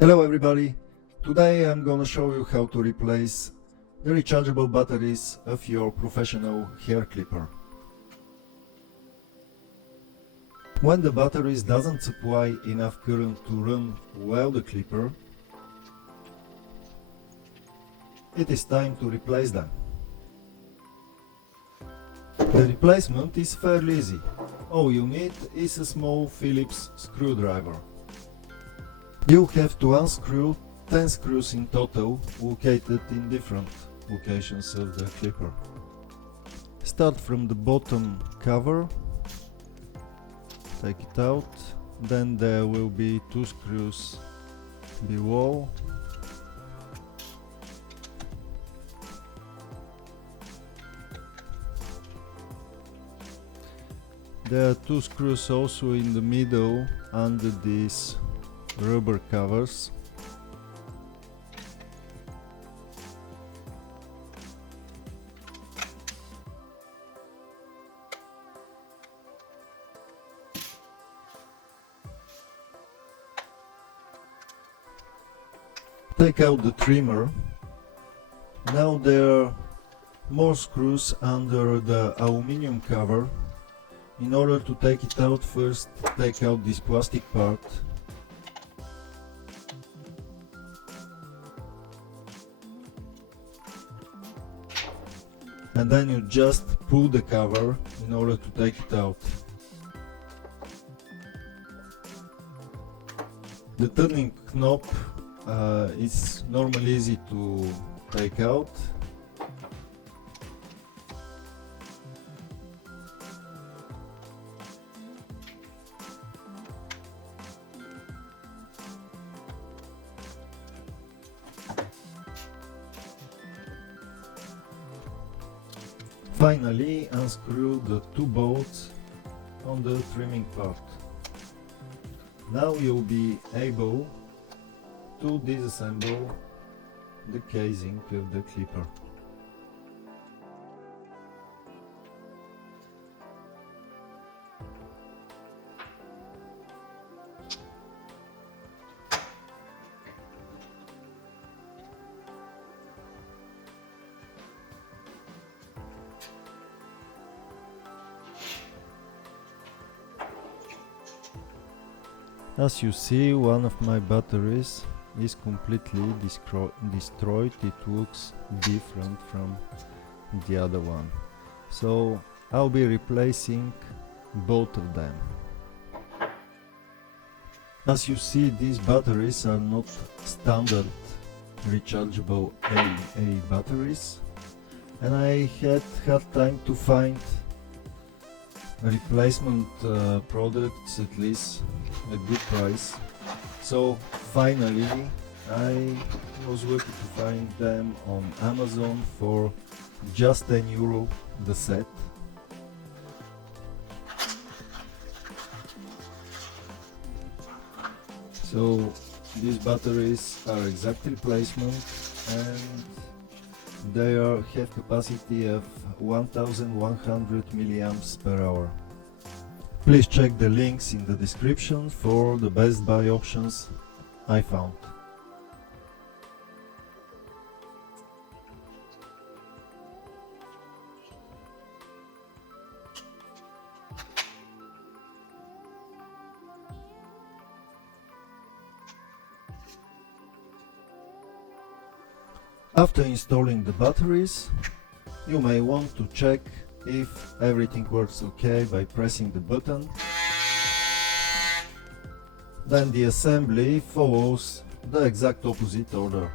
Hello everybody! Today I'm gonna show you how to replace the rechargeable batteries of your professional hair clipper. When the batteries doesn't supply enough current to run well the clipper, it is time to replace them. The replacement is fairly easy. All you need is a small Phillips screwdriver. You have to unscrew 10 screws in total, located in different locations of the clipper. Start from the bottom cover, take it out, then there will be 2 screws below. There are 2 screws also in the middle under these rubber covers. Take out the trimmer. Now there are more screws under the aluminium cover. In order to take it out, first take out this plastic part. And then you just pull the cover in order to take it out. The turning knob is normally easy to take out. Finally, unscrew the 2 bolts on the trimming part. Now you'll be able to disassemble the casing of the clipper. As you see, one of my batteries is completely destroyed. It looks different from the other one. So I'll be replacing both of them. As you see, these batteries are not standard rechargeable AA batteries, and I had hard time to find replacement products at least at good price. So finally I was lucky to find them on Amazon for just €10 the set. So these batteries are exact replacement, and they have capacity of 1100 milliamps per hour. Please check the links in the description for the best buy options I found. After installing the batteries, you may want to check if everything works okay by pressing the button. Then the assembly follows the exact opposite order.